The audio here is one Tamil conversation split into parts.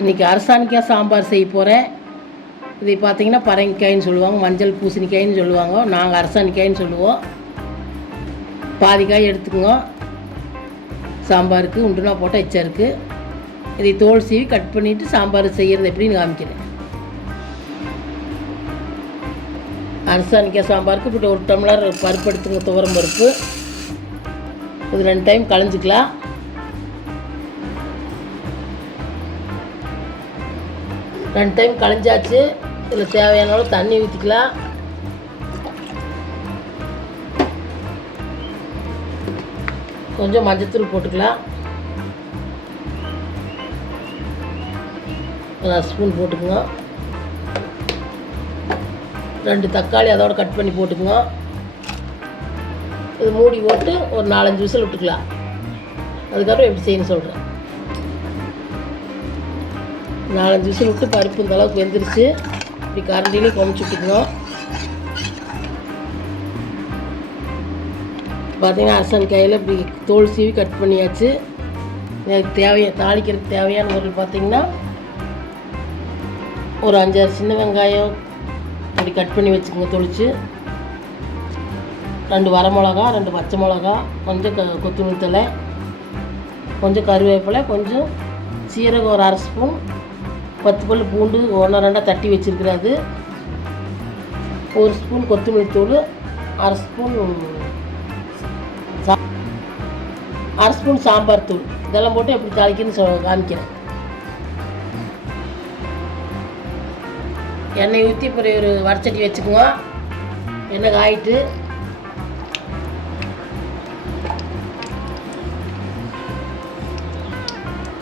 இன்றைக்கி அரசாணிக்காய் சாம்பார் செய்ய போகிறேன். இதை பார்த்திங்கன்னா பரங்கிக்காயின்னு சொல்லுவாங்க, மஞ்சள் பூசணிக்காயின்னு சொல்லுவாங்க, நாங்கள் அரசாணிக்காயின்னு சொல்லுவோம். பாதி காய் எடுத்துக்கோங்க. சாம்பாருக்கு உண்டுனா போட்டால் எச்சா இருக்குது. இதை தோல் சீவி கட் பண்ணிவிட்டு சாம்பார் செய்கிறது எப்படின்னு காமிக்கிறேன். அரசாணிக்காய் சாம்பாருக்கு இப்படி 1 டம்ளர் பருப்பு எடுத்துங்க, துவரம் பருப்பு. இது 2 டைம் களைஞ்சிக்கலாம். ரெண்டு டைம் களைஞ்சாச்சு. இதில் தேவையான அளவு தண்ணி ஊற்றிக்கலாம். கொஞ்சம் மஞ்சத்தூள் போட்டுக்கலாம். 1 ஸ்பூன் போட்டுக்குங்க. 2 தக்காளி அதோட கட் பண்ணி போட்டுக்குங்க. இது மூடி போட்டு ஒரு 4-5 விசில் விட்டுக்கலாம். அதுக்கப்புறம் எப்படி செய்யணும்னு சொல்கிறேன். 4-5 விசில் விட்டு பருப்பு இந்த அளவுக்கு வெந்துருச்சு. இப்படி கரண்டிலே கொமிச்சு விட்டுக்கணும். பார்த்திங்கன்னா அரசாணிக்காயில் இப்படி தோல் சீவி கட் பண்ணியாச்சு. எனக்கு தாளிக்கிறதுக்கு தேவையான பொருள் பார்த்திங்கன்னா ஒரு 5-6 சின்ன வெங்காயம் அப்படி கட் பண்ணி வச்சுக்கோங்க தொளிச்சு. 2 வரமிளகா, 2 பச்சை மிளகா, கொஞ்சம் கொத்தமல்லி தழை, கொஞ்சம் கருவேப்பிலை, கொஞ்சம் சீரகம் ஒரு 1/2 ஸ்பூன், 10 பல் பூண்டு 1-2 தட்டி வச்சுருக்கிறாது, 1 ஸ்பூன் கொத்தமல்லி தூள், 1/2 ஸ்பூன் சாம்பார் தூள். இதெல்லாம் போட்டு எப்படி தாளிக்கணும்னு காமிக்கிறேன். எண்ணெய் ஊற்றி இப்போ ஒரு வடச்சட்டி வச்சுக்குங்க. எண்ணெய் காயிட்டு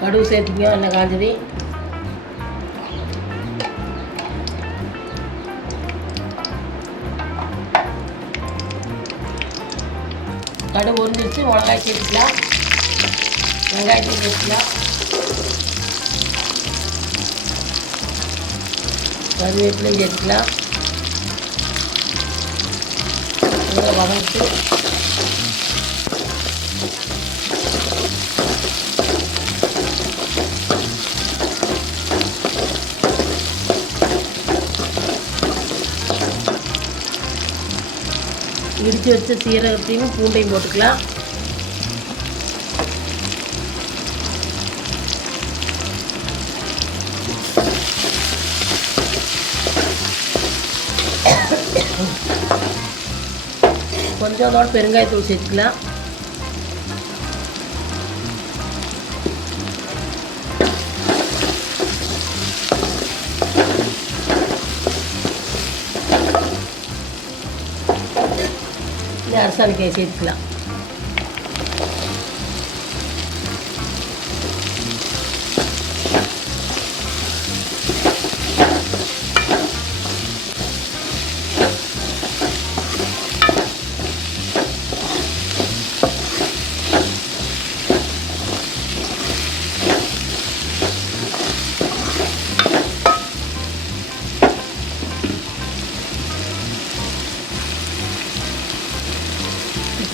கடுகு சேர்த்துக்கோ. எண்ணெய் காஞ்சது. கடுகு உறிஞ்சிருச்சு. மிளகாய் சேர்த்துக்கலாம். வெங்காயத்தையும் சேர்த்துக்கலாம். கருவேப்பிலையும் சேர்த்துக்கலாம். வதக்கிட்டு இடித்து வச்ச சீரகத்தையும் பூண்டையும் போட்டுக்கலாம். கொஞ்சம் அதோட பெருங்காயத்தூள் சேர்த்துக்கலாம். இந்த அரசாணிக்காயை சேர்த்துக்கலாம்.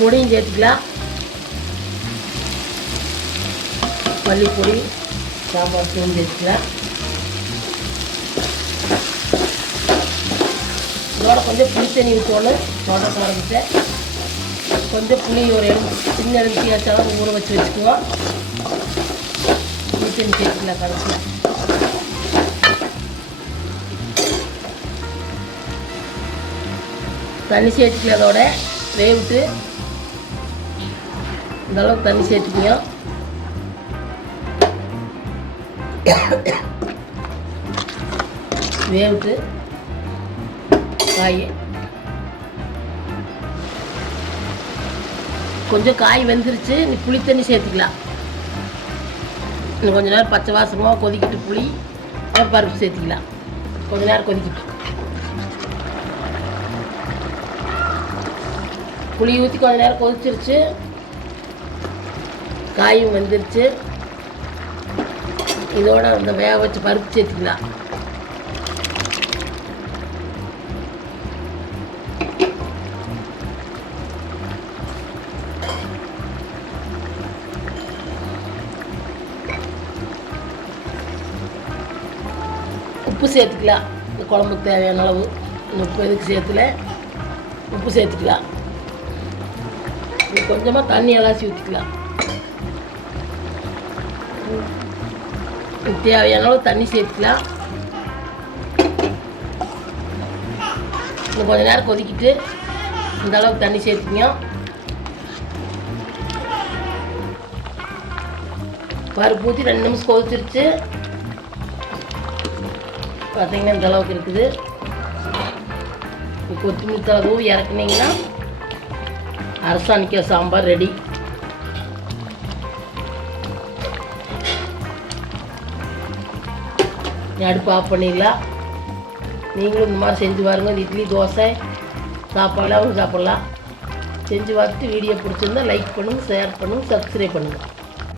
பொடியும் சேர்த்துக்கலாம். மல்லிப்பொடி, சாம்பார் தூள் சேர்த்துக்கலாம். இதோட கொஞ்சம் புளி தண்ணி ஊற்றணும். தோட்ட ஆரம்பிச்சு கொஞ்சம் புளி ஒரு சின்ன எலுமிச்சை ஆச்சாலும் ஊற வச்சு வச்சுக்குவோம். புளி தண்ணி சேர்த்துக்கலாம். கடைசியில் தண்ணி சேர்த்துக்கலாம். அதோட வேவிட்டு இந்தளவுக்கு தண்ணி சேர்த்துக்கிங்க. வேவிட்டு காய் கொஞ்சம் காய் வெந்துருச்சு. நீ புளி தண்ணி சேர்த்துக்கலாம். இன்னும் கொஞ்ச நேரம் பச்சை வாசமாக கொதிக்கிட்டு புளி பருப்பு சேர்த்துக்கலாம். கொஞ்ச நேரம் கொதிக்கிட்டு புளி ஊற்றி கொஞ்ச நேரம் கொதிச்சிருச்சு. காயும் வெந்துருச்சு. இதோட அந்த வேக வச்சு பருப்பு சேர்த்துக்கலாம். உப்பு சேர்த்துக்கலாம். இந்த குழம்புக்கு தேவையான அளவு. இந்த உப்பு எதுக்கு சேர்த்துல உப்பு சேர்த்துக்கலாம். கொஞ்சமாக தண்ணி அலாசி ஊற்றிக்கலாம். தேவையான அளவு தண்ணி சேர்த்துக்கலாம். இன்னும் கொஞ்சம் நேரம் கொதிக்கிட்டு இந்த அளவுக்கு தண்ணி சேர்த்துங்க. பருப்பு ஊற்றி 2 நிமிஷம் கொதிச்சிருச்சு. பார்த்தீங்கன்னா இந்த அளவுக்கு இருக்குது. கொத்தமல்லி தழை தூவி இறக்குனீங்கன்னா அரசாணிக்காய் சாம்பார் ரெடி. அடுப்பு ஆஃப் பண்ணிடலாம். நீங்களும் இந்த மாதிரி செஞ்சு பாருங்கள். இது இட்லி, தோசை, சாப்பாடெல்லாம் சாப்பிட்லாம். செஞ்சு பார்த்துட்டு வீடியோ பிடிச்சிருந்தா லைக் பண்ணுங்கள், ஷேர் பண்ணுங்கள், சப்ஸ்கிரைப் பண்ணுங்கள்.